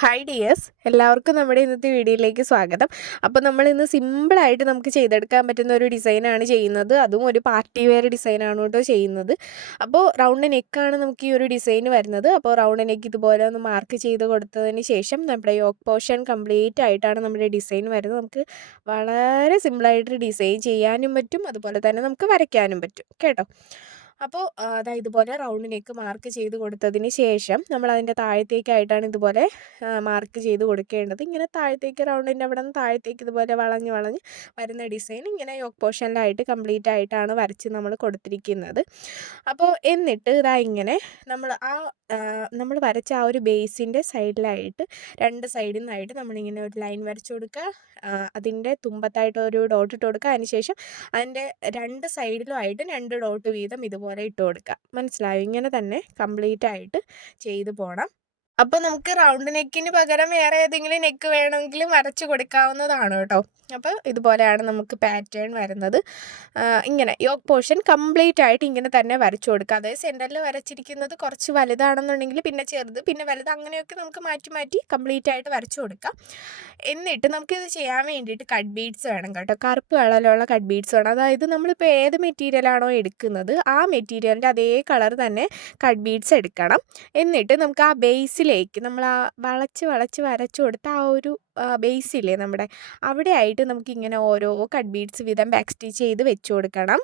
Hi dears, എല്ലാവർക്കും നമ്മുടെ ഇന്നത്തെ വീഡിയോയിലേക്ക് സ്വാഗതം. അപ്പോൾ നമ്മൾ ഇന്ന് സിമ്പിളായിട്ട് നമുക്ക് ചെയ്തെടുക്കാൻ പറ്റുന്ന ഒരു ഡിസൈനാണ് ചെയ്യുന്നത്. അതും ഒരു പാർട്ടി വെയർ ഡിസൈനാണ് കേട്ടോ ചെയ്യുന്നത്. അപ്പോൾ റൗണ്ട് നെക്കാണ് നമുക്ക് ഈ ഒരു ഡിസൈൻ വരുന്നത്. അപ്പോൾ റൗണ്ട് നെക്ക് ഇതുപോലെ ഒന്ന് മാർക്ക് ചെയ്ത് കൊടുത്തതിന് ശേഷം നമ്മുടെ യോക്ക് പോർഷൻ കംപ്ലീറ്റ് ആയിട്ടാണ് നമ്മുടെ ഡിസൈൻ വരുന്നത്. നമുക്ക് വളരെ സിമ്പിളായിട്ട് ഡിസൈൻ ചെയ്യാനും പറ്റും, അതുപോലെ തന്നെ നമുക്ക് വരയ്ക്കാനും പറ്റും കേട്ടോ. അപ്പോൾ ഇതുപോലെ റൗണ്ട് നെക്ക് മാർക്ക് ചെയ്ത് കൊടുത്തതിന് ശേഷം നമ്മൾ അതിൻ്റെ താഴത്തേക്കായിട്ടാണ് ഇതുപോലെ മാർക്ക് ചെയ്ത് കൊടുക്കേണ്ടത്. ഇങ്ങനെ താഴത്തേക്ക് റൗണ്ടിൻ്റെ അവിടെ നിന്ന് താഴത്തേക്ക് ഇതുപോലെ വളഞ്ഞ് വളഞ്ഞ് വരുന്ന ഡിസൈൻ ഇങ്ങനെ യോക്ക് പോർഷനിലായിട്ട് കംപ്ലീറ്റ് ആയിട്ടാണ് വരച്ച് നമ്മൾ കൊടുത്തിരിക്കുന്നത്. അപ്പോൾ എന്നിട്ട് ഇങ്ങനെ നമ്മൾ വരച്ച ആ ഒരു ബേസിൻ്റെ സൈഡിലായിട്ട് രണ്ട് സൈഡിൽ നിന്നായിട്ട് നമ്മളിങ്ങനെ ഒരു ലൈൻ വരച്ച് കൊടുക്കുക. അതിൻ്റെ തുമ്പത്തായിട്ട് ഒരു ഡോട്ട് ഇട്ട് കൊടുക്കുക. അതിനുശേഷം അതിൻ്റെ രണ്ട് സൈഡിലുമായിട്ട് 2 ഡോട്ട് വീതം ഇതുപോലെ ഇട്ട് കൊടുക്കുക. മനസ്സിലായോ? ഇങ്ങനെ തന്നെ കംപ്ലീറ്റ് ആയിട്ട് ചെയ്തു പോകണം. അപ്പോൾ നമുക്ക് റൗണ്ട് നെക്കിന് പകരം വേറെ ഏതെങ്കിലും നെക്ക് വേണമെങ്കിലും വരച്ച് കൊടുക്കാവുന്നതാണ് കേട്ടോ. അപ്പോൾ ഇതുപോലെയാണ് നമുക്ക് പാറ്റേൺ വരുന്നത്. ഇങ്ങനെ യോക്ക് പോർഷൻ കംപ്ലീറ്റ് ആയിട്ട് ഇങ്ങനെ തന്നെ വരച്ചു കൊടുക്കുക. അതായത് സെൻറ്ററിൽ വരച്ചിരിക്കുന്നത് കുറച്ച് വലുതാണെന്നുണ്ടെങ്കിൽ പിന്നെ ചെറുത് പിന്നെ വലുത് അങ്ങനെയൊക്കെ നമുക്ക് മാറ്റി മാറ്റി കംപ്ലീറ്റ് ആയിട്ട് വരച്ചു കൊടുക്കാം. എന്നിട്ട് നമുക്കിത് ചെയ്യാൻ വേണ്ടിയിട്ട് കട്ട് ബീഡ്സ് വേണം കേട്ടോ. കറുപ്പ് കളറിലുള്ള കട്ട് ബീഡ്സ് വേണം. അതായത് നമ്മളിപ്പോൾ ഏത് മെറ്റീരിയലാണോ എടുക്കുന്നത് ആ മെറ്റീരിയലിൻ്റെ അതേ കളർ തന്നെ കട്ട് ബീഡ്സ് എടുക്കണം. എന്നിട്ട് നമുക്ക് ആ ബേസിലേക്ക് നമ്മൾ ആ വളച്ച് വരച്ചു കൊടുത്ത ആ ഒരു ബേസില്ലേ നമ്മുടെ, അവിടെ ആയിട്ട് നമുക്കിങ്ങനെ ഓരോ കട്ട് ബീഡ്സ് വീതം ബാക്ക് സ്റ്റിച്ച് ചെയ്ത് വെച്ച് കൊടുക്കണം.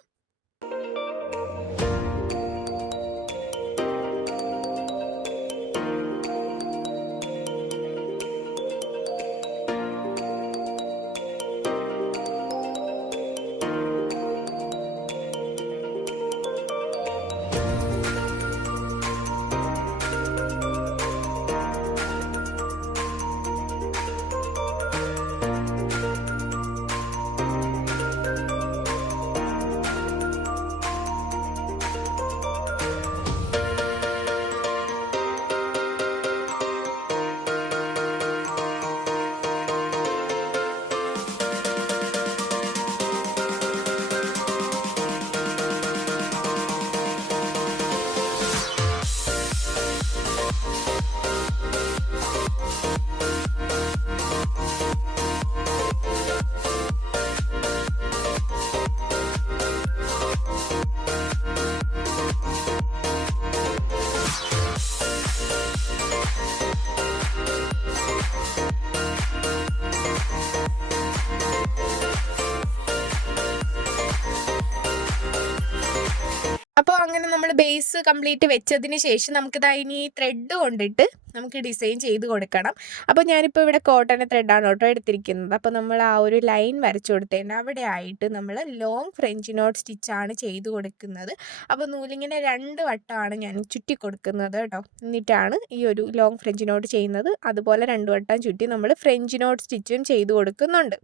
അപ്പോൾ അങ്ങനെ നമ്മൾ ബേസ് കംപ്ലീറ്റ് വെച്ചതിന് ശേഷം നമുക്കിതാ ഇനി ത്രെഡ് കൊണ്ടിട്ട് നമുക്ക് ഡിസൈൻ ചെയ്ത് കൊടുക്കണം. അപ്പോൾ ഞാനിപ്പോൾ ഇവിടെ കോട്ടൺ ത്രെഡാണ് കേട്ടോ എടുത്തിരിക്കുന്നത്. അപ്പോൾ നമ്മൾ ആ ഒരു ലൈൻ വരച്ചു കൊടുത്തതിൻ്റെ അവിടെ ആയിട്ട് നമ്മൾ ലോങ് ഫ്രഞ്ച് നോട്ട് സ്റ്റിച്ചാണ് ചെയ്ത് കൊടുക്കുന്നത്. അപ്പോൾ നൂലിങ്ങനെ 2 വട്ടമാണ് ഞാൻ ചുറ്റി കൊടുക്കുന്നത് കേട്ടോ. എന്നിട്ടാണ് ഈ ഒരു ലോങ് ഫ്രഞ്ച് നോട്ട് ചെയ്യുന്നത്. അതുപോലെ 2 വട്ടം ചുറ്റി നമ്മൾ ഫ്രഞ്ച് നോട്ട് സ്റ്റിച്ചും ചെയ്ത് കൊടുക്കുന്നുണ്ട്.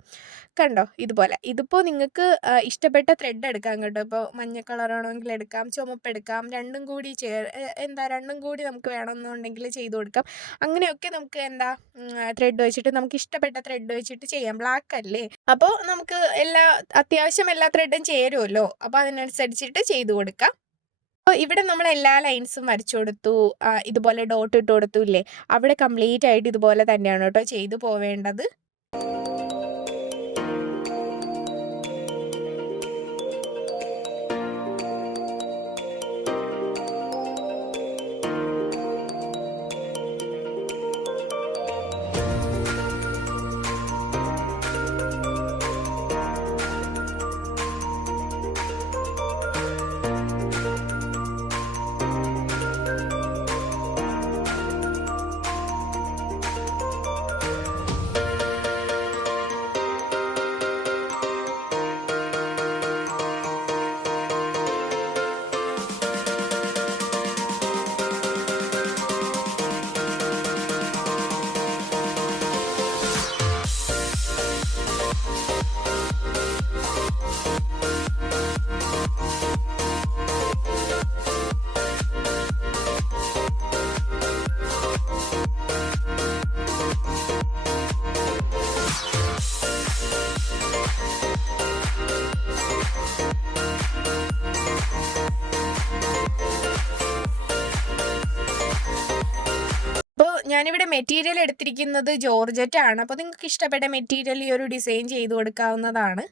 കണ്ടോ? ഇതുപോലെ. ഇതിപ്പോൾ നിങ്ങൾക്ക് ഇഷ്ടപ്പെട്ട ത്രെഡ് എടുക്കാം കേട്ടോ. ഇപ്പോൾ മഞ്ഞ കളറാണെങ്കിൽ എടുക്കാം, ചുമപ്പ് എടുക്കാം, രണ്ടും കൂടി നമുക്ക് വേണമെന്നുണ്ടെങ്കിൽ ചെയ്ത് കൊടുക്കാം. അങ്ങനെയൊക്കെ നമുക്ക് ത്രെഡ് വെച്ചിട്ട് നമുക്ക് ഇഷ്ടപ്പെട്ട ത്രെഡ് വെച്ചിട്ട് ചെയ്യാം. ബ്ലാക്ക് അല്ലേ, അപ്പോൾ നമുക്ക് അത്യാവശ്യം എല്ലാ ത്രെഡും ചേരുമല്ലോ. അപ്പോൾ അതിനനുസരിച്ചിട്ട് ചെയ്ത് കൊടുക്കാം. അപ്പോൾ ഇവിടെ നമ്മൾ എല്ലാ ലൈൻസും വരച്ചു കൊടുത്തു, ഇതുപോലെ ഡോട്ട് ഇട്ട് കൊടുത്തു ഇല്ലേ, അവിടെ കംപ്ലീറ്റ് ആയിട്ട് ഇതുപോലെ തന്നെയാണ് കേട്ടോ ചെയ്തു പോവേണ്ടത്. ഞാനിവിടെ മെറ്റീരിയൽ എടുത്തിരിക്കുന്നത് ജോർജറ്റ് ആണ്. അപ്പോൾ നിങ്ങൾക്ക് ഇഷ്ടപ്പെട്ട മെറ്റീരിയൽ ഈ ഒരു ഡിസൈൻ ചെയ്ത് കൊടുക്കാവുന്നതാണ്.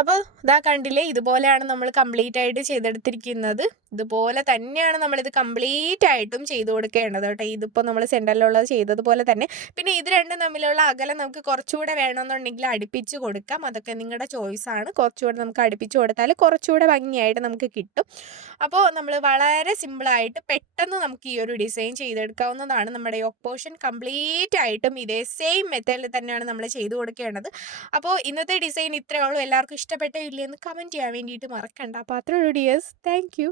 അപ്പോൾ ഇതാ കണ്ടില്ലേ, ഇതുപോലെയാണ് നമ്മൾ കംപ്ലീറ്റ് ആയിട്ട് ചെയ്തെടുത്തിരിക്കുന്നത്. ഇതുപോലെ തന്നെയാണ് നമ്മളിത് കംപ്ലീറ്റ് ആയിട്ടും ചെയ്ത് കൊടുക്കേണ്ടത് കേട്ടോ. ഇതിപ്പോൾ നമ്മൾ സെൻറ്ററിലുള്ളത് ചെയ്തതുപോലെ തന്നെ. പിന്നെ ഇത് രണ്ടും തമ്മിലുള്ള അകലം നമുക്ക് കുറച്ചുകൂടെ വേണമെന്നുണ്ടെങ്കിൽ അടുപ്പിച്ച് കൊടുക്കാം. അതൊക്കെ നിങ്ങളുടെ ചോയ്സാണ്. കുറച്ചുകൂടെ നമുക്ക് അടുപ്പിച്ച് കൊടുത്താൽ കുറച്ചുകൂടെ ഭംഗിയായിട്ട് നമുക്ക് കിട്ടും. അപ്പോൾ നമ്മൾ വളരെ സിമ്പിളായിട്ട് പെട്ടെന്ന് നമുക്ക് ഈ ഒരു ഡിസൈൻ ചെയ്തെടുക്കാവുന്നതാണ്. നമ്മുടെ യോക്ക് പോർഷൻ കംപ്ലീറ്റ് ആയിട്ടും ഇതേ സെയിം മെത്തേഡിൽ തന്നെയാണ് നമ്മൾ ചെയ്ത് കൊടുക്കേണ്ടത്. അപ്പോൾ ഇന്നത്തെ ഡിസൈൻ ഇത്രയേ ഉള്ളൂ. എല്ലാവർക്കും ഇഷ്ടപ്പെട്ടോ ഇല്ലയെന്ന് കമൻറ്റ് ചെയ്യാൻ വേണ്ടിയിട്ട് മറക്കണ്ട. അപ്പോൾ അത്രേ ഉള്ളൂ ഡിയേഴ്സ്. Thank you.